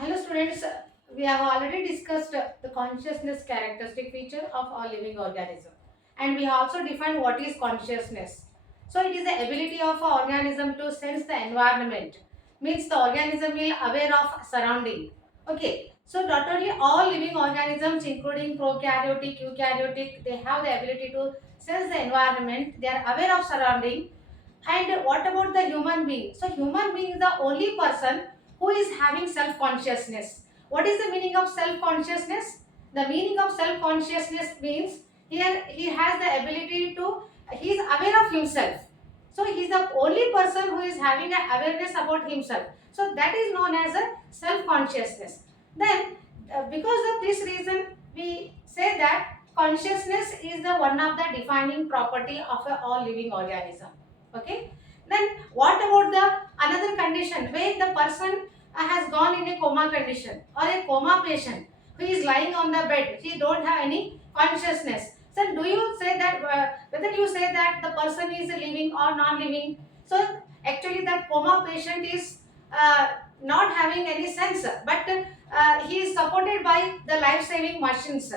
Hello students, we have already discussed the consciousness characteristic feature of all living organism, and we also defined what is consciousness. So it is the ability of an organism to sense the environment, means the organism will aware of surrounding. Okay, so not only all living organisms including prokaryotic, eukaryotic, they have the ability to sense the environment, they are aware of surrounding. And what about the human being? So human being is the only person who is having self consciousness. What is the meaning of self consciousness? The meaning of self consciousness means here he has the ability to, he is aware of himself. So he is the only person who is having an awareness about himself. So that is known as a self consciousness. Then because of this reason we say that consciousness is the one of the defining property of a all living organism. Okay, then what about the another condition where the person has gone in a coma condition, or a coma patient who is lying on the bed, he don't have any consciousness. So do you say that whether you say that the person is living or non living? So actually that coma patient is not having any sense, but he is supported by the life saving machines.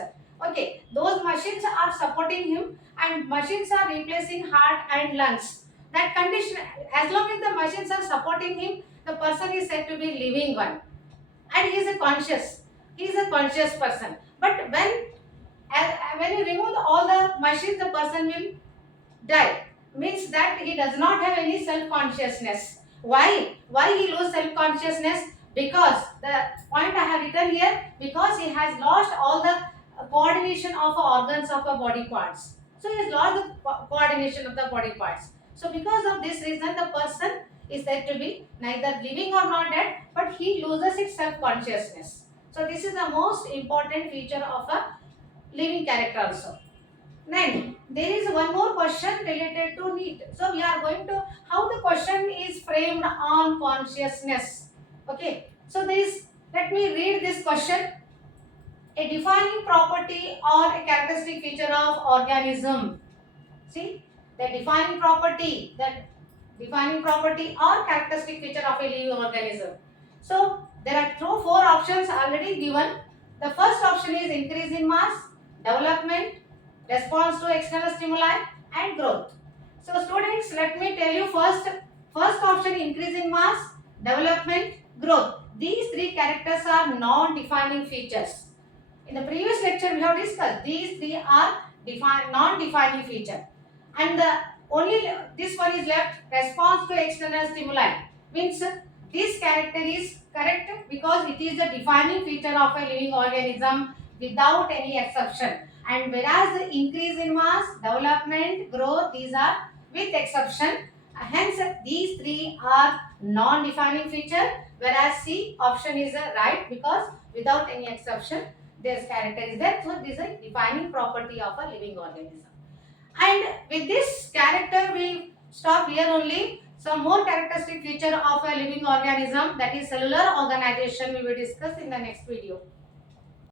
Okay, those machines are supporting him, and machines are replacing heart and lungs. That condition, as long as the machines are supporting him, the person is said to be living one, and he is a conscious person. But when you remove all the machines, the person will die, means that he does not have any self consciousness. Why he lose self consciousness? Because the point I have written here, because he has lost all the coordination of organs of the body parts. So he has lost the coordination of the body parts. So because of this reason, the person is said to be neither living or not dead, but he loses its self consciousness. So this is the most important feature of a living character also. Then there is one more question related to need. So we are going to how the question is framed on consciousness. Okay. So there is, let me read this question. A defining property or a characteristic feature of organism. See, the defining property or characteristic feature of a living organism. So there are four options already given. The first option is increase in mass, development, response to external stimuli, and growth. So students, let me tell you first option, increase in mass, development, growth. These three characters are non-defining features. In the previous lecture we have discussed these three are non-defining feature, and the only this one is left, response to external stimuli, means this character is correct because it is the defining feature of a living organism without any exception. And whereas the increase in mass, development, growth, these are with exception. Hence these three are non-defining feature, whereas C option is right because without any exception this character is there. So this is a defining property of a living organism. And with this character we stop here only. Some more characteristic feature of a living organism, that is cellular organization, we will discuss in the next video.